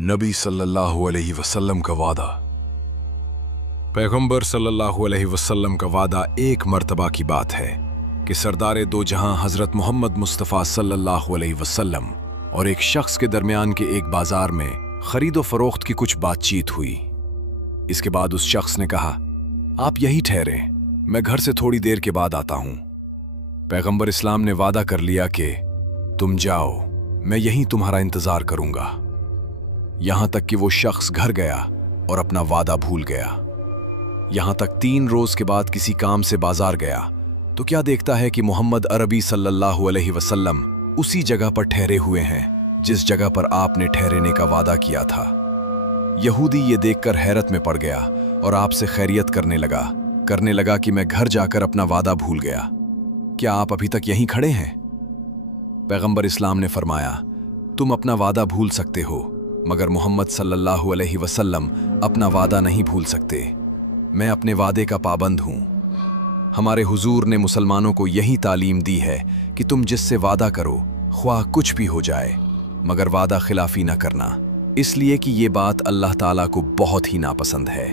नबी सल्लल्लाहु अलैहि वसल्लम का वादा। पैगंबर सल्लल्लाहु अलैहि वसल्लम का वादा एक मर्तबा की बात है कि सरदार दो जहां हज़रत मोहम्मद मुस्तफ़ा सल्लल्लाहु अलैहि वसल्लम और एक शख्स के दरमियान के एक बाजार में खरीदो फरोख्त की कुछ बातचीत हुई। इसके बाद उस शख्स ने कहा, आप यही ठहरें, मैं घर से थोड़ी देर के बाद आता हूं। पैगंबर इस्लाम ने वादा कर लिया कि तुम जाओ, मैं यहीं तुम्हारा इंतजार करूंगा। यहां तक कि वो शख्स घर गया और अपना वादा भूल गया। यहां तक 3 रोज के बाद किसी काम से बाजार गया तो क्या देखता है कि मोहम्मद अरबी सल्लल्लाहु अलैहि वसल्लम उसी जगह पर ठहरे हुए हैं जिस जगह पर आपने ठहरने का वादा किया था। यहूदी ये देखकर हैरत में पड़ गया और आपसे खैरियत करने लगा कि मैं घर जाकर अपना वादा भूल गया, क्या आप अभी तक यहीं खड़े हैं? पैगंबर इस्लाम ने फरमाया, तुम अपना वादा भूल सकते हो मगर मोहम्मद सल्लल्लाहु अलैहि वसल्लम अपना वादा नहीं भूल सकते। मैं अपने वादे का पाबंद हूं। हमारे हुजूर ने मुसलमानों को यही तालीम दी है कि तुम जिससे वादा करो ख्वाह कुछ भी हो जाए मगर वादा खिलाफी ना करना, इसलिए कि ये बात अल्लाह ताला को बहुत ही नापसंद है।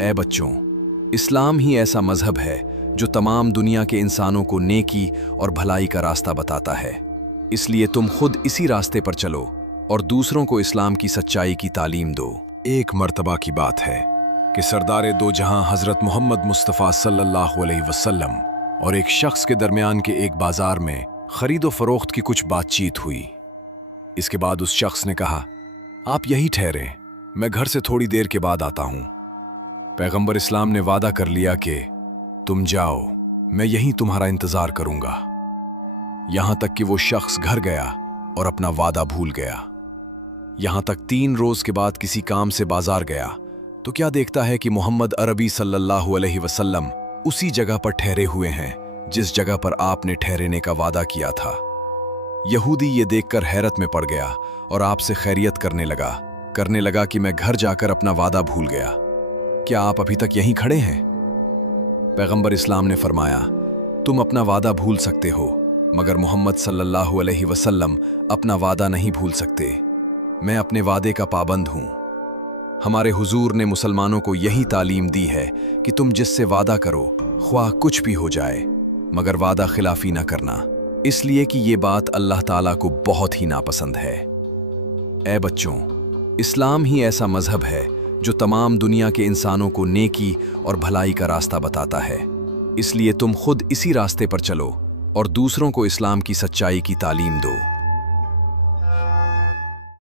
ऐ बच्चों, इस्लाम ही ऐसा मजहब है जो तमाम दुनिया के इंसानों को नेकी और भलाई का रास्ता बताता है। इसलिए तुम खुद इसी रास्ते पर चलो और दूसरों को इस्लाम की सच्चाई की तालीम दो। एक मर्तबा की बात है कि सरदार दो जहां हज़रत मोहम्मद मुस्तफ़ा सल्लल्लाहु अलैहि वसल्लम और एक शख्स के दरमियान के एक बाजार में खरीदो फरोख्त की कुछ बातचीत हुई। इसके बाद उस शख्स ने कहा, आप यही ठहरें, मैं घर से थोड़ी देर के बाद आता हूं। पैगंबर इस्लाम ने वादा कर लिया कि तुम जाओ, मैं यहीं तुम्हारा इंतजार करूंगा। यहां तक कि वो शख्स घर गया और अपना वादा भूल गया। यहां तक 3 रोज के बाद किसी काम से बाजार गया तो क्या देखता है कि मोहम्मद अरबी सल्लल्लाहु अलैहि वसल्लम उसी जगह पर ठहरे हुए हैं जिस जगह पर आपने ठहरने का वादा किया था। यहूदी ये देखकर हैरत में पड़ गया और आपसे खैरियत करने लगा कि मैं घर जाकर अपना वादा भूल गया, क्या आप अभी तक यहीं खड़े हैं? पैगंबर इस्लाम ने फरमाया, तुम अपना वादा भूल सकते हो मगर मोहम्मद सल्लल्लाहु अलैहि वसल्लम अपना वादा नहीं भूल सकते। मैं अपने वादे का पाबंद हूं। हमारे हुजूर ने मुसलमानों को यही तालीम दी है कि तुम जिससे वादा करो ख्वाह कुछ भी हो जाए मगर वादा खिलाफी ना करना, इसलिए कि ये बात अल्लाह ताला को बहुत ही नापसंद है। ऐ बच्चों, इस्लाम ही ऐसा मजहब है जो तमाम दुनिया के इंसानों को नेकी और भलाई का रास्ता बताता है। इसलिए तुम खुद इसी रास्ते पर चलो और दूसरों को इस्लाम की सच्चाई की तालीम दो।